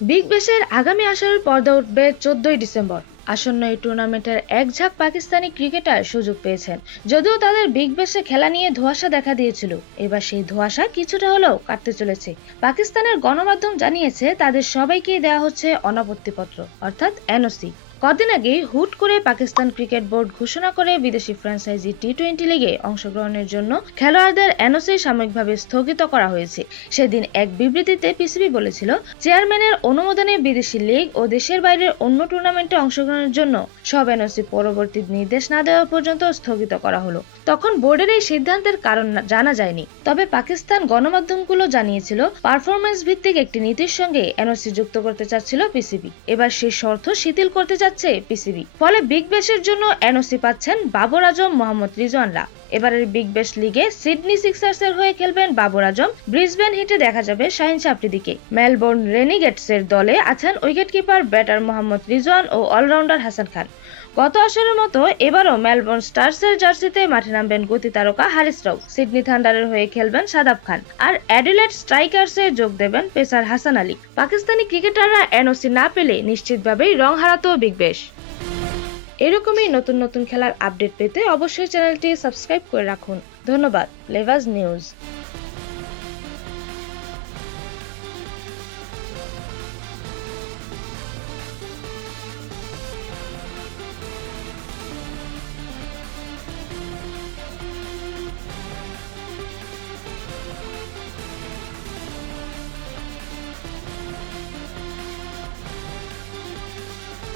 Big ব্যাশের আগামী আসরের পর্দা উঠবে 14ই ডিসেম্বর। আসন্ন এই টুর্নামেন্টের এক ঝাঁক পাকিস্তানি ক্রিকেটার সুযোগ পেয়েছেন। যদিও তাদের বিগ ব্যাশে খেলা নিয়ে ধোঁয়াশা দেখা দিয়েছিল, এবার সেই ধোঁয়াশা কিছুটা হলেও কাটতে চলেছে। পাকিস্তানের গণমাধ্যম জানিয়েছে তাদের সবাইকেই দেওয়া হচ্ছে অনাপত্তিপত্র, অর্থাৎ এনওসি। কদিন আগে হুট করে পাকিস্তান ক্রিকেট বোর্ড ঘোষণা করে বিদেশি ফ্র্যাঞ্চাইজি টি-20 লিগে অংশগ্রহণের জন্য খেলোয়াড়দের এনওসি সাময়িকভাবে স্থগিত করা হয়েছে। সেদিন এক বিবৃতিতে পিসিবি বলেছিল, চেয়ারম্যানের অনুমোদনে বিদেশি লিগ ও দেশের বাইরের অন্য টুর্নামেন্টে অংশগ্রহণের জন্য সব এনওসি পরবর্তী নির্দেশ না দেওয়া পর্যন্ত স্থগিত করা হলো। তখন বোর্ডের এই সিদ্ধান্তের কারণ জানা যায়নি, তবে পাকিস্তান গণমাধ্যমগুলো জানিয়েছিল পারফরম্যান্স ভিত্তিক একটি নীতির সঙ্গে এনওসি যুক্ত করতে চাচ্ছিল পিসিবি। এবার সেই শর্ত শিথিল করতে যাচ্ছে পিসিবি। ফলে বিগ ব্যাশের জন্য এনওসি পাচ্ছেন বাবর আজম, মোহাম্মদ রিজওয়ানরা। এবারের বিগ ব্যাশ লিগে সিডনি সিক্সার্সের হয়ে খেলবেন বাবর আজম। ব্রিসবেন হিটে দেখা যাবে শাহিন আফ্রিদিকে। মেলবোর্ন রেনিগেটসের দলে আছেন উইকেটকিপার ব্যাটার মোহাম্মদ রিজওয়ান ও অলরাউন্ডার হাসান খান। গত আসরের মতো এবারও মেলবোর্ন স্টার্সের জার্সিতে মাঠে নামবেন গতি তারকা হারিস রাউফ। সিডনি থান্ডারের হয়ে খেলবেন সাদাব খান, আর অ্যাডিলেড স্ট্রাইকার্সে যোগ দেবেন পেসার হাসান আলী। পাকিস্তানি ক্রিকেটাররা এনওসি না পেলে নিশ্চিতভাবেই রং হারাতো বিগ ব্যাশ। এরকমই নতুন নতুন খেলার আপডেট পেতে অবশ্যই চ্যানেলটি সাবস্ক্রাইব করে রাখুন। ধন্যবাদ। লেভাজ নিউজ।